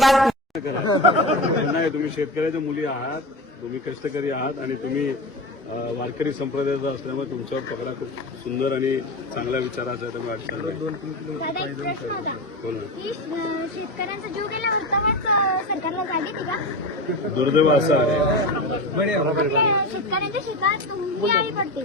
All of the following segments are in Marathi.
बातमी नाही. तुम्ही शेतकऱ्याच्या मुली आहात तुम्ही कष्टकरी आहात आणि तुम्ही वारकरी संप्रदायाचा असल्यामुळे तुमच्यावर पकडा खूप सुंदर आणि चांगल्या विचाराचा आहे त्यामुळे शेतकऱ्यांचा जीव सरकारला जाग का? दुर्दैव असं आहे. शेतकऱ्यांच्या शेतात पडते.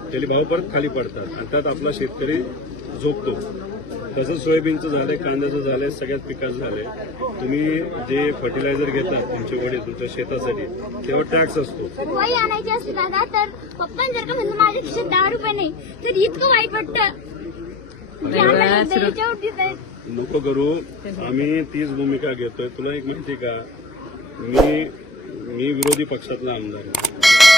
त्याचे भाव परत खाली पडतात. आणि त्यात आपला शेतकरी झोपतो. तसंच सोयाबीनचं झालंय कांद्याचं झालंय सगळ्याच पिकाचं झालंय. तुम्ही जे फर्टिलायझर घेतात तुमचे वडील तुमच्या शेतासाठी तेव्हा टॅक्स असतो. आणायची असते दादा तर पप्पा जर का म्हणलं माझ्या खिशात दहा रुपये नाही तर इतकं वाईट वाटतं. नको करू. आम्ही तीच भूमिका घेतोय. तुला एक माहिती का? मी मी विरोधी पक्षातला आमदार आहे.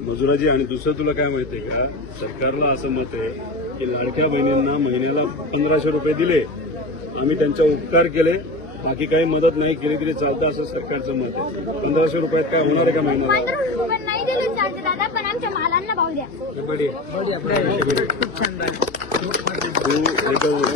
मजुराजी आणि दुसरं तुला काय माहितीये का? सरकारला असं मत आहे की लाडक्या बहिणींना महिन्याला पंधराशे रुपये दिले. आम्ही त्यांच्या उपकार केले. बाकी काही मदत नाही केली तरी चालतं असं सरकारचं मत आहे. पंधराशे रुपयात काय होणार आहे का महिन्याला पंधरा रुपये नाही दिले चालते दादा पण आमच्या मालांना भाव द्या तू एक-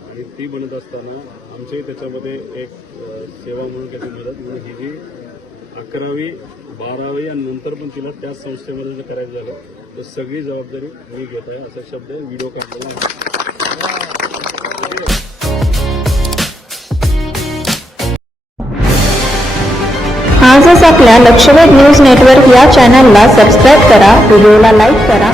आणि ती बनत असताना आमच्याही त्याच्यामध्ये एक सेवा म्हणून त्याची मदत म्हणून ही जी अकरावी बारावी आणि नंतर पण तिला त्याच संस्थेमध्ये जर करायचं झालं तर सगळी जबाबदारी मी घेत आहे असा शब्द व्हिडिओ काढलेला आहे. आजच आपल्या लक्षवेध न्यूज नेटवर्क या चॅनलला सबस्क्राईब करा व्हिडिओला लाईक करा.